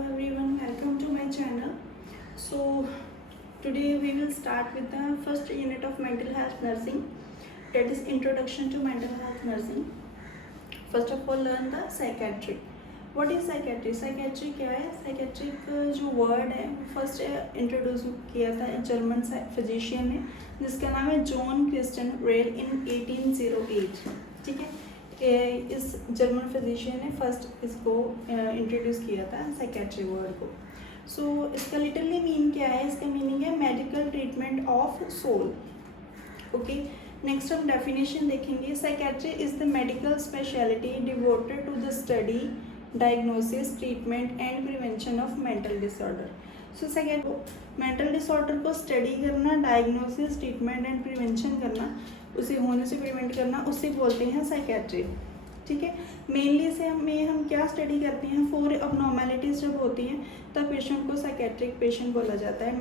everyone, welcome to my channel. So today we will start with the first unit of mental health nursing, that is introduction to mental health nursing. First of all learn the psychiatry. What is psychiatry? Psychiatry क्या है? Psychiatric जो word है first introduce किया था German physician ने जिसका नाम है जॉन क्रिस्टियन रेल इन 1808. ठीक है, इस जर्मन फिजिशियन ने फर्स्ट इसको इंट्रोड्यूस किया था साइकेट्री वर्ड को. सो इसका लिटरली मीन क्या है? इसका मीनिंग है medical treatment of soul. Okay, next हम डेफिनेशन देखेंगे. Psychiatry is the medical speciality devoted to the study, diagnosis, treatment and prevention of mental disorder. So second, mental disorder को study करना, diagnosis, treatment and prevention करना, उसे होने से prevent करना, उसे बोलते हैं साइकेट्री. ठीक है, मेनली से हम क्या स्टडी करते हैं? 4 अबनॉर्मैलिटीज़ जब होती हैं तब पेशेंट को साइकेट्रिक पेशेंट बोला जाता है.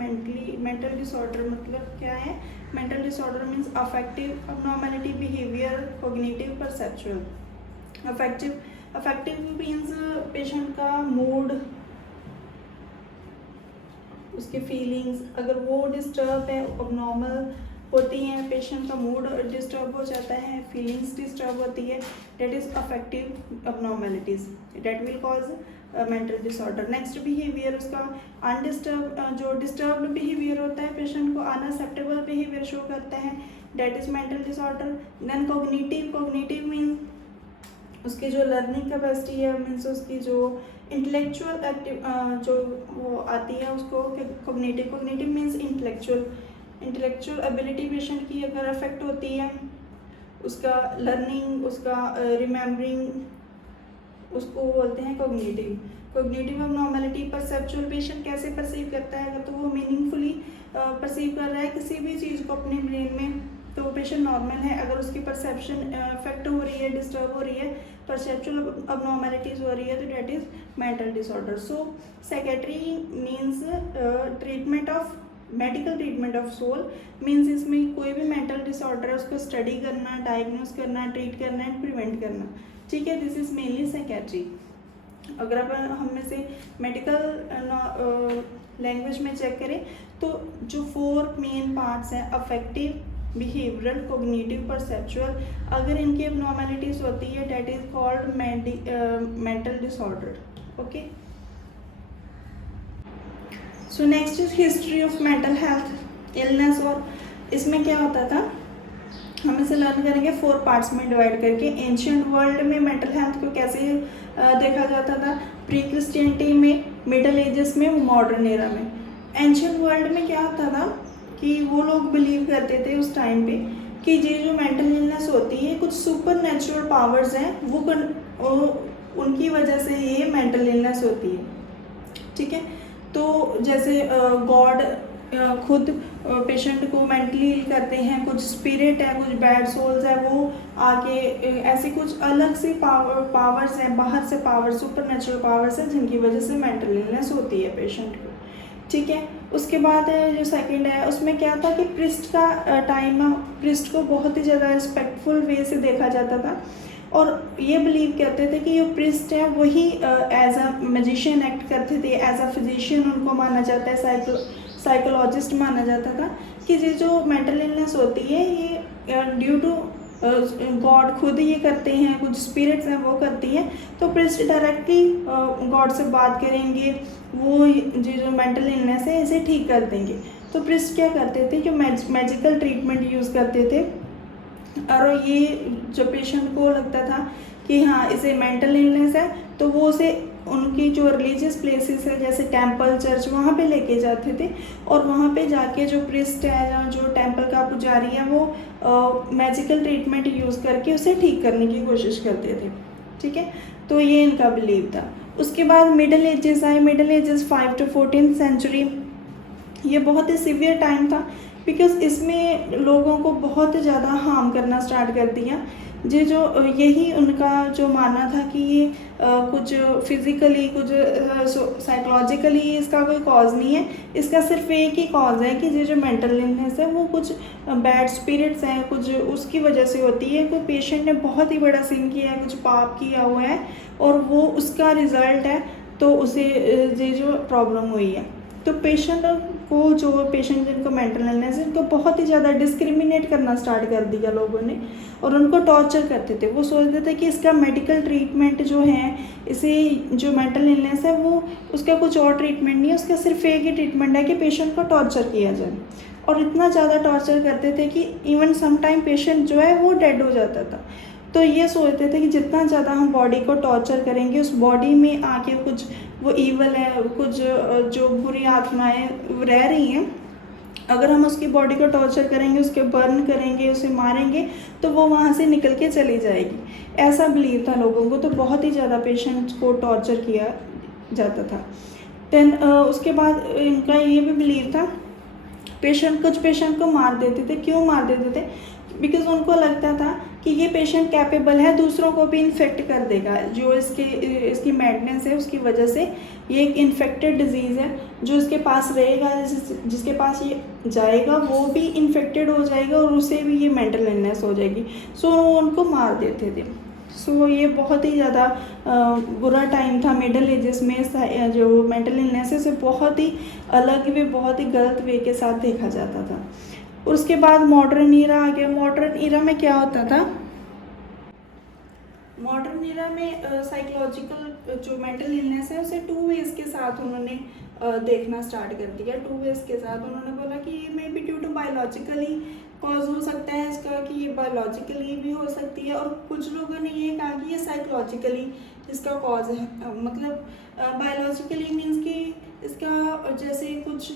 मेंटल डिसऑर्डर मतलब क्या है? Mental disorder means affective अबनॉर्मैलिटी, behaviour, cognitive, perceptual. Affective means patient का मूड, उसके फीलिंग्स अगर वो डिस्टर्ब है, अबनॉर्मल होती हैं, पेशेंट का मूड डिस्टर्ब हो जाता है, फीलिंग्स डिस्टर्ब होती है, that is affective abnormalities, that will cause mental disorder. Next behaviour, उसका जो डिस्टर्ब्ड बिहेवियर होता है, पेशेंट को अनअक्सेप्टेबल बिहेवियर शो करता है, that is mental disorder. Then cognitive means उसकी जो लर्निंग कैपेसिटी है, मीन्स उसकी जो इंटेलेक्चुअल जो वो आती है उसको cognitive means intellectual ability patient की अगर अफेक्ट होती है, उसका लर्निंग, उसका रिमेम्बरिंग, उसको बोलते हैं कॉग्निटिव अबनॉर्मैलिटी. परसेप्चुअल पेशेंट कैसे परसीव करता है? अगर तो वो मीनिंगफुली परसीव कर रहा है किसी भी चीज़ को अपने ब्रेन में तो वो पेशेंट नॉर्मल है. अगर उसकी परसेप्शन अफेक्ट हो रही है, डिस्टर्ब हो रही है, परसेप्चुअल अबनॉर्मैलिटीज़ हो रही है, तो that is mental disorder. So psychiatry means treatment of medical treatment of soul. Means इसमें कोई भी मेंटल डिसऑर्डर है उसको स्टडी करना, डायग्नोस करना, ट्रीट करना एंड प्रिवेंट करना. ठीक है, दिस इज मेनली साइकेट्री. अगर अपन हम में से मेडिकल लैंग्वेज में चेक करें तो जो 4 मेन पार्ट्स हैं, अफेक्टिव, बिहेवियरल, कॉग्निटिव, परसेप्चुअल, अगर इनकी एबनॉर्मैलिटीज होती है that is called mental disorder. Okay, so next is history of mental health illness. और इसमें क्या होता था, हम इसे लर्न करेंगे 4 पार्ट्स में डिवाइड करके. एंशियंट वर्ल्ड में मेंटल हेल्थ को कैसे देखा जाता था? प्री क्रिश्चियनिटी में, मिडल एजेस में, मॉडर्न एरा में. एंशियंट वर्ल्ड में क्या होता था कि वो लोग बिलीव करते थे उस टाइम पे कि ये जो मेंटल इलनेस होती है कुछ सुपर नेचुरल पावर्स हैं, वो उनकी वजह से ये मेंटल इलनेस होती है. ठीक है, तो जैसे गॉड खुद पेशेंट को मेंटली हील करते हैं, कुछ स्पिरिट है, कुछ बैड सोल्स है, वो आके ऐसी कुछ अलग से पावर्स हैं, बाहर से पावर्स, सुपर नेचुरल पावर्स हैं जिनकी वजह से मेंटल इलनेस होती है पेशेंट को. ठीक है, उसके बाद जो सेकंड है उसमें क्या था कि प्रिस्ट का टाइम है, प्रिस्ट को बहुत ही ज़्यादा रिस्पेक्टफुल वे से देखा जाता था और ये बिलीव करते थे कि जो प्रिस्ट है वही एज अ मैजिशियन एक्ट करते थे, एज अ फिजिशियन उनको माना जाता है, साइकोलॉजिस्ट माना जाता था कि ये जो मेंटल इलनेस होती है ये ड्यू टू गॉड खुद ये करते हैं, कुछ स्पिरिट्स हैं वो करती हैं, तो प्रिस्ट डायरेक्टली गॉड से बात करेंगे, वो जो मेंटल इलनेस है इसे ठीक कर देंगे. तो प्रिस्ट क्या करते थे, जो मैजिकल ट्रीटमेंट यूज़ करते थे और ये जो पेशेंट को लगता था कि हाँ इसे मेंटल इलनेस है तो वो उसे उनकी जो रिलीजियस प्लेसेस है जैसे टेंपल, चर्च, वहाँ पे लेके जाते थे और वहाँ पे जाके जो प्रिस्ट है, जो टेंपल का पुजारी है, वो मैजिकल ट्रीटमेंट यूज़ करके उसे ठीक करने की कोशिश करते थे. ठीक है, तो ये इनका बिलीव था. उसके बाद मिडल एजेस आए. Middle ages 5 to 14th century, ये बहुत ही सीवियर टाइम था बिकॉज इसमें लोगों को बहुत ज़्यादा हार्म करना स्टार्ट कर दिया. यही उनका जो मानना था कि ये कुछ फिज़िकली, कुछ साइकोलॉजिकली इसका कोई कॉज नहीं है, इसका सिर्फ एक ही कॉज है कि ये जो मेंटल इलनेस है वो कुछ बैड स्पिरिट्स हैं, कुछ उसकी वजह से होती है. कोई पेशेंट ने बहुत ही बड़ा सिन किया है, कुछ पाप किया हुआ है और वो उसका रिज़ल्ट है तो उसे ये जो प्रॉब्लम हुई है। तो पेशेंट को, जो पेशेंट जिनको मेंटल इलनेस है, उनको बहुत ही ज़्यादा डिस्क्रिमिनेट करना स्टार्ट कर दिया लोगों ने, और उनको टॉर्चर करते थे। वो सोचते थे कि इसका मेडिकल ट्रीटमेंट जो है, इसे जो मेंटल इलनेस है वो उसका कुछ और ट्रीटमेंट नहीं है, उसका सिर्फ एक ही ट्रीटमेंट है कि पेशेंट को टॉर्चर किया जाए। और इतना ज़्यादा टॉर्चर करते थे कि इवन सम टाइम पेशेंट जो है वो डेड हो जाता था। तो ये सोचते थे कि जितना ज़्यादा हम बॉडी को टॉर्चर करेंगे, उस बॉडी में आके कुछ वो ईवल है, कुछ जो बुरी आत्माएं रह रही हैं, अगर हम उसकी बॉडी को टॉर्चर करेंगे, उसके बर्न करेंगे, उसे मारेंगे, तो वो वहाँ से निकल के चली जाएगी। ऐसा बिलीव था लोगों को। तो बहुत ही ज़्यादा पेशेंट्स को टॉर्चर किया जाता था। देन उसके बाद इनका ये भी बिलीव था, कुछ पेशेंट को मार देते थे। क्यों मार देते थे? बिकॉज उनको लगता था कि ये पेशेंट कैपेबल है, दूसरों को भी इन्फेक्ट कर देगा। जो इसकी मैडनेस है, उसकी वजह से ये एक इन्फेक्टेड डिजीज़ है, जो इसके पास रहेगा, जिसके पास ये जाएगा वो भी इन्फेक्टेड हो जाएगा, और उसे भी ये मेंटल इलनेस हो जाएगी। सो वो उनको मार देते थे। सो ये बहुत ही ज़्यादा बुरा टाइम था मिडिल एजेस में। जो मेंटल इलनेस है, उसे बहुत ही अलग वे, बहुत ही गलत वे के साथ देखा जाता था। उसके बाद मॉडर्न ईरा आ गया। मॉडर्न ईरा में क्या होता था? मॉडर्न ईरा में साइकोलॉजिकल जो मेंटल इलनेस है, उसे 2 वेज के साथ उन्होंने देखना स्टार्ट कर दिया। 2 वेज के साथ उन्होंने बोला कि ये may be due to biologically cause हो सकता है इसका, कि ये बायोलॉजिकली भी हो सकती है, और कुछ लोगों ने ये कहा कि ये साइकोलॉजिकली इसका कॉज है। मतलब बायोलॉजिकली मीन्स कि इसका जैसे कुछ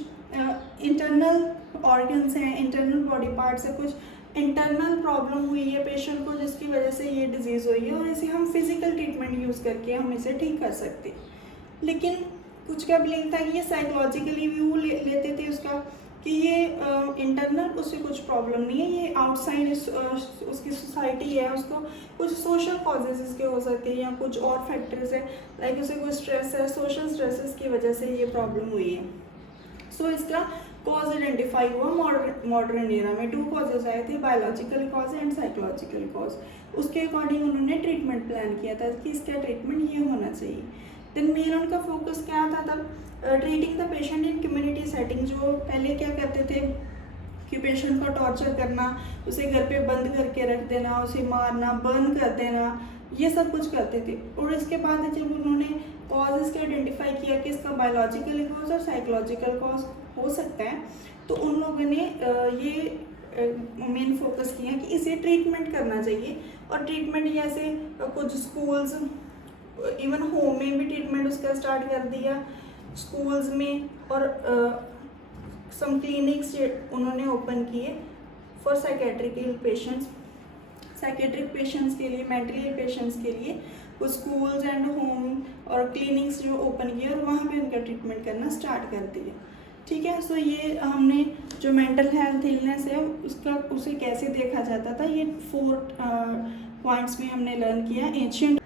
इंटरनल ऑर्गन्स हैं, इंटरनल बॉडी पार्ट्स है, कुछ इंटरनल प्रॉब्लम हुई है पेशेंट को, जिसकी वजह से ये डिजीज़ हुई है, और इसे हम फिज़िकल ट्रीटमेंट यूज़ करके हम इसे ठीक कर सकते हैं। लेकिन कुछ का बिलीव था कि ये साइकोलॉजिकली व्यू लेते थे उसका, कि ये इंटरनल उससे कुछ प्रॉब्लम नहीं है, ये आउटसाइड उसकी सोसाइटी है, उसको कुछ सोशल कॉजेज इसके हो सकते हैं, या कुछ और फैक्टर्स है, लाइक उसे कोई स्ट्रेस है, सोशल स्ट्रेसेस की वजह से ये प्रॉब्लम हुई है। सो इसका कॉज आइडेंटिफाई हुआ मॉडर्न एरा में। 2 कॉजेज आए थे, biological cause and psychological cause. उसके अकॉर्डिंग उन्होंने ट्रीटमेंट प्लान किया था कि इसका ट्रीटमेंट ये होना चाहिए। देन मेन उनका फोकस क्या था तब? Treating the patient in community setting. जो पहले क्या करते थे कि पेशेंट को टॉर्चर करना, उसे घर पे बंद करके रख देना, उसे मारना, बर्न कर देना, ये सब कुछ करते थे। और इसके बाद जब उन्होंने कॉज इसके आइडेंटिफाई किया कि इसका बायोलॉजिकल कॉज और साइकोलॉजिकल कॉज हो सकता है, तो उन लोगों ने ये मेन फोकस किया कि इसे ट्रीटमेंट करना चाहिए। और ट्रीटमेंट जैसे कुछ स्कूल्स, इवन होम में भी ट्रीटमेंट उसका स्टार्ट कर दिया, स्कूल्स में, और सम क्लिनिक्स उन्होंने ओपन किए फॉर साइकेट्रिकल पेशेंट्स, साइकेट्रिक पेशेंट्स के लिए, मेंटली पेशेंट्स के लिए वो स्कूल्स एंड होम और क्लिनिक्स जो ओपन किए, और वहाँ पे उनका ट्रीटमेंट करना स्टार्ट कर दिया। ठीक है। सो ये हमने जो मेंटल हेल्थ इलनेस है उसे कैसे देखा जाता था, ये 4 पॉइंट्स में हमने लर्न किया। एंशिएंट